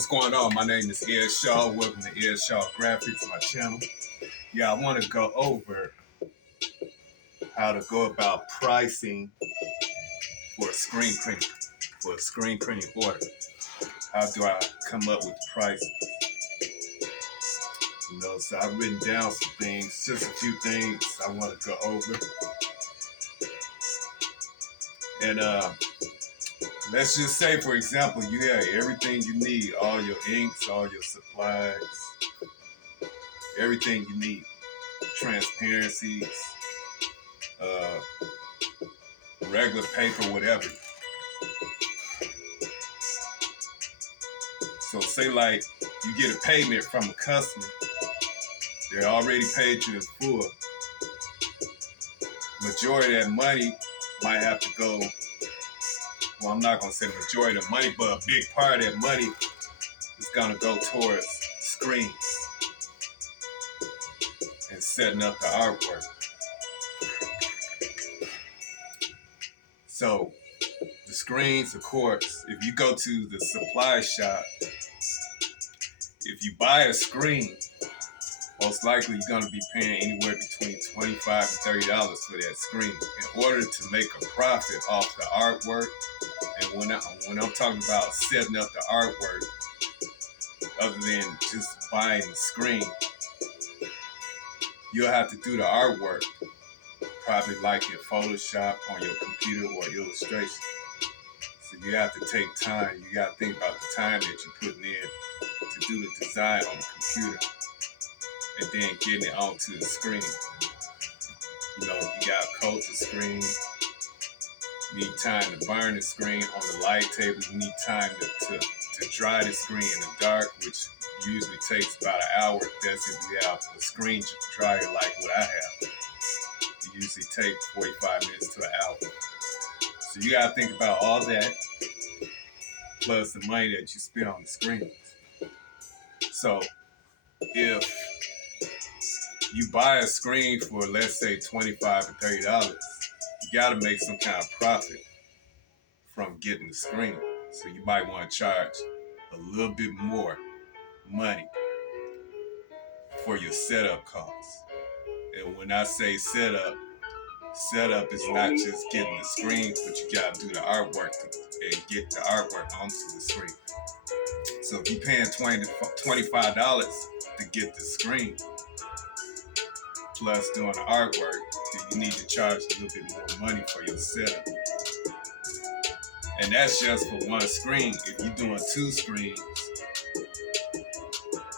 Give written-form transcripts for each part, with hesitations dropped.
What's going on? My name is Ed Shaw. Welcome to Ed Shaw Graphics, my channel. Yeah, I want to go over how to go about pricing for a screen printing order. How do I come up with the price? So I've written down some things, just a few things I want to go over. And let's just say, for example, you have everything you need, all your inks, all your supplies, everything you need, transparencies, regular paper, whatever. So say like you get a payment from a customer, they already paid you in full. Majority of that money might have to go, well, I'm not gonna say majority of the money, but a big part of that money is gonna go towards screens and setting up the artwork. So the screens, of course, if you go to the supply shop, if you buy a screen, most likely you're going to be paying anywhere between $25 and $30 for that screen in order to make a profit off the artwork. And when I'm talking about setting up the artwork, other than just buying the screen, you'll have to do the artwork, probably like in Photoshop on your computer or Illustration. So you have to take time. You got to think about the time that you're putting in to do the design on the computer and then getting it onto the screen. You got to coat the screen. You need time to burn the screen on the light table. You need time to dry the screen in the dark, which usually takes about an hour. That's if you have a screen dryer like what I have. It usually takes 45 minutes to an hour. So you got to think about all that, plus the money that you spend on the screens. So if you buy a screen for, let's say, $25 or $30, you got to make some kind of profit from getting the screen. So you might want to charge a little bit more money for your setup costs. And when I say setup is not just getting the screens, but you got to do the artwork and get the artwork onto the screen. So if you're paying $25 to get the screen, plus doing the artwork, then you need to charge a little bit more money for your setup. And that's just for one screen. If you're doing two screens,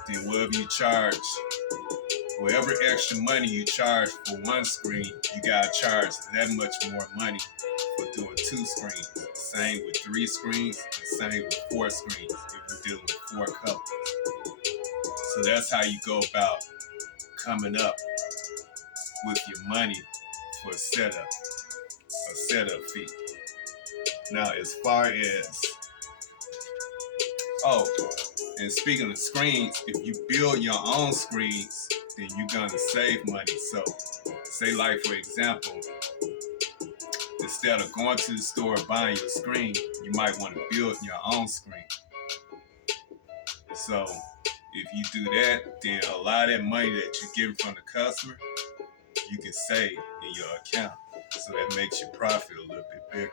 then whatever extra money you charge for one screen, you gotta charge that much more money for doing two screens. Same with 3 screens, and same with 4 screens if you're dealing with 4 colors. So that's how you go about coming up with your money for a setup fee. Now, as far as, and speaking of screens, if you build your own screens, then you're gonna save money. So, say like for example, instead of going to the store and buying your screen, you might want to build your own screen. So, if you do that, then a lot of that money that you're getting from the customer, you can save in your account. So that makes your profit a little bit bigger.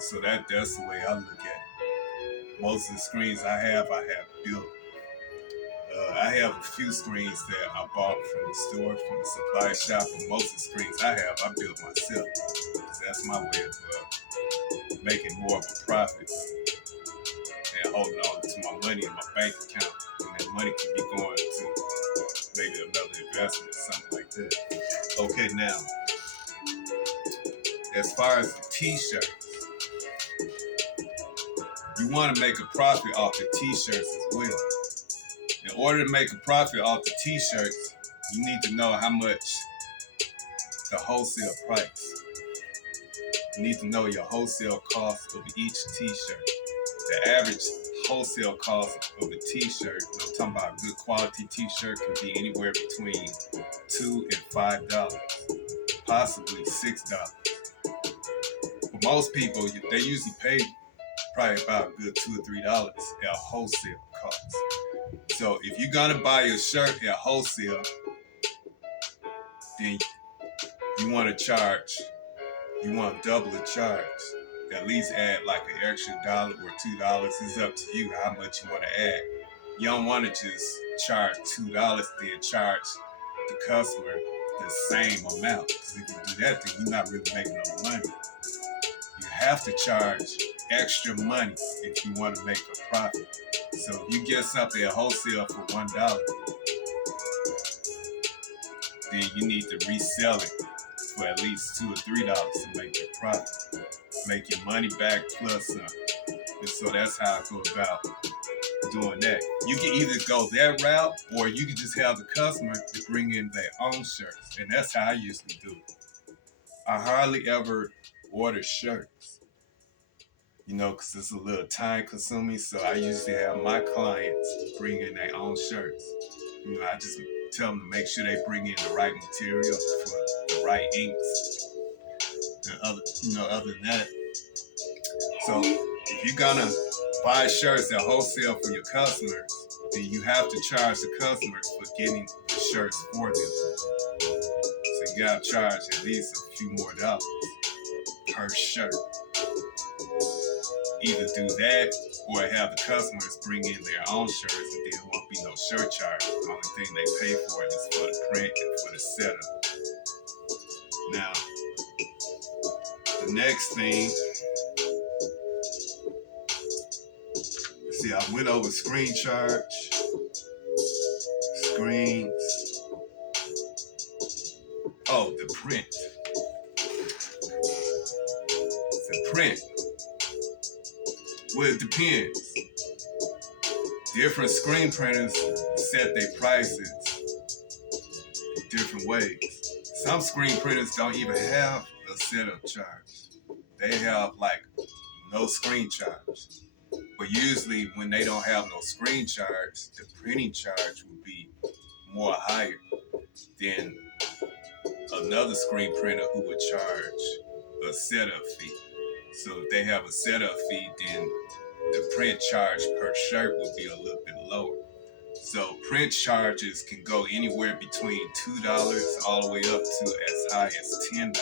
So that's the way I look at it. Most of the screens I have built. I have a few screens that I bought from the store, from the supply shop, but most of the screens I built myself. That's my way of making more of a profit and holding on to my money in my bank account. And that money can be going to maybe another investment, something like that. Okay, now, as far as the t-shirts, you want to make a profit off the t-shirts as well. In order to make a profit off the t-shirts, you need to know how much the wholesale price. You need to know your wholesale cost of each t-shirt. The average wholesale cost of a t-shirt, I'm talking about a good quality t-shirt, can be anywhere between $2 and $5, possibly $6. For most people, they usually pay probably about a good $2 or $3 at wholesale cost. So if you're gonna buy your shirt at wholesale, then you want to charge, you want to double the charge. At least add like an extra $1 or $2. It's up to you how much you want to add. You don't want to just charge $2, then charge the customer the same amount. Because if you do that, then you're not really making no money. You have to charge extra money if you want to make a profit. So if you get something at wholesale for $1, then you need to resell it for at least $2 or $3 to make your profit. Make your money back plus some. And so that's how I go about doing that. You can either go that route or you can just have the customer to bring in their own shirts. And that's how I usually do it. I hardly ever order shirts, because it's a little time consuming. So I usually have my clients bring in their own shirts. I just tell them to make sure they bring in the right material for the right inks and other than that. So if you're gonna buy shirts at wholesale for your customers, then you have to charge the customers for getting the shirts for them. So you gotta charge at least a few more dollars per shirt. Either do that or have the customers bring in their own shirts and there won't be no shirt charge. The only thing they pay for it is for the print and for the setup. Now, the next thing, see, I went over screen charge, screens. Oh, the print. The print. Well, it depends. Different screen printers set their prices in different ways. Some screen printers don't even have a setup charge. They have like no screen charge. But usually when they don't have no screen charge, the printing charge would be more higher than another screen printer who would charge a setup fee. So if they have a setup fee, then the print charge per shirt would be a little bit lower. So print charges can go anywhere between $2 all the way up to as high as $10,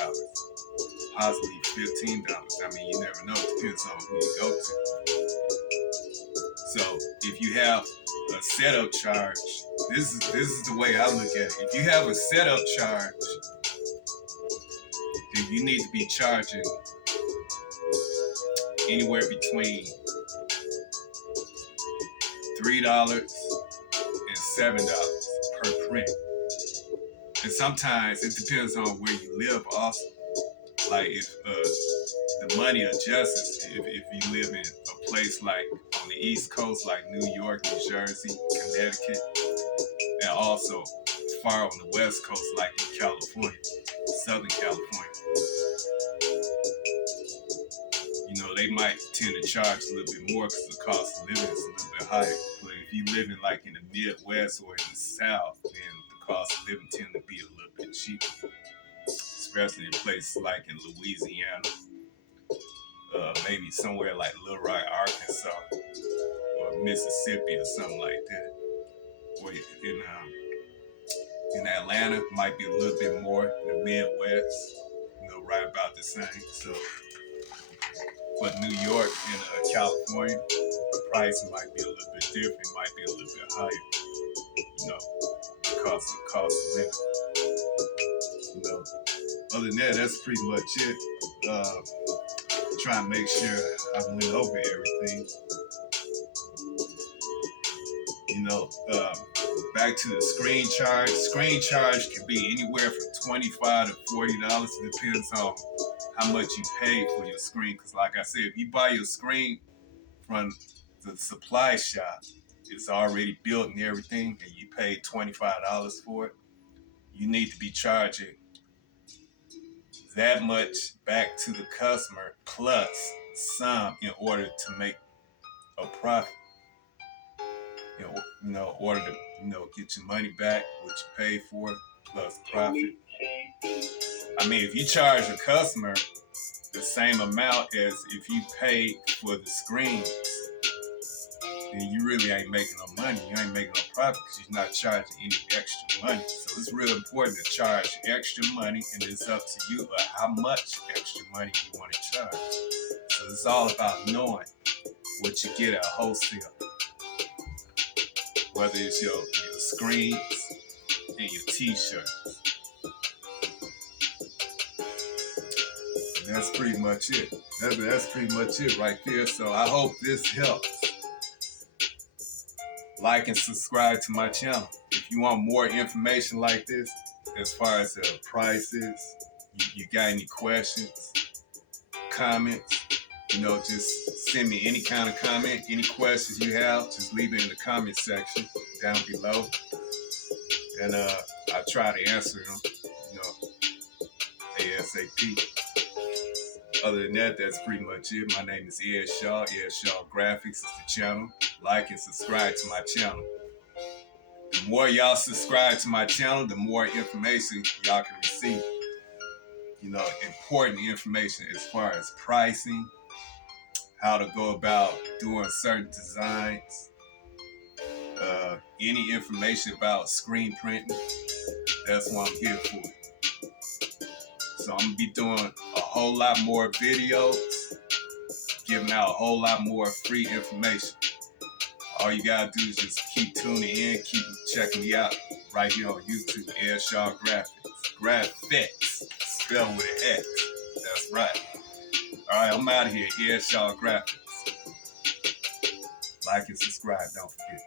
possibly $15. I mean, you never know. It depends on who you go to. So if you have a setup charge, this is the way I look at it. If you have a setup charge, then you need to be charging anywhere between $3 and $7 per print. And sometimes it depends on where you live also. Like if the money adjusts, if you live in a place like on the East Coast, like New York, New Jersey, Connecticut, and also far on the West Coast, like in California, Southern California, they might tend to charge a little bit more because the cost of living is a little bit higher. But if you live in like in the Midwest or in the South, then the cost of living tend to be a little bit cheaper, especially in places like in Louisiana, maybe somewhere like Little Rock, Arkansas, or Mississippi or something like that. Or in Atlanta, might be a little bit more. In the Midwest, right about the same. So, but New York and California, the price might be a little bit different. It might be a little bit higher. Because of the cost of living. Other than that, that's pretty much it. Trying to make sure I went over everything. Back to the screen charge. Screen charge can be anywhere from $25 to $40. It depends on how much you pay for your screen. Because like I said, if you buy your screen from the supply shop, it's already built and everything, and you pay $25 for it, you need to be charging that much back to the customer plus some in order to make a profit. In order to get your money back, what you paid for, plus profit. I mean, if you charge a customer the same amount as if you paid for the screens, then you really ain't making no money. You ain't making no profit because you're not charging any extra money. So it's real important to charge extra money, and it's up to you how much extra money you want to charge. So it's all about knowing what you get at wholesale, whether it's your screens and your t-shirts. And that's pretty much it. That's pretty much it right there. So I hope this helps. Like and subscribe to my channel. If you want more information like this, as far as the prices, you got any questions, comments, just send me any kind of comment, any questions you have, just leave it in the comment section down below. And I try to answer them, ASAP. Other than that, that's pretty much it. My name is Ed Shaw. Ed Shaw Graphics is the channel. Like and subscribe to my channel. The more y'all subscribe to my channel, the more information y'all can receive. Important information as far as pricing, how to go about doing certain designs, any information about screen printing. That's what I'm here for. So I'm gonna be doing a whole lot more videos, giving out a whole lot more free information. All you gotta do is just keep tuning in, keep checking me out right here on YouTube, Ed Shaw Graphics. Graphics, spelled with an X. That's right. All right, I'm out of here, Ed Shaw Graphics. Like and subscribe, don't forget.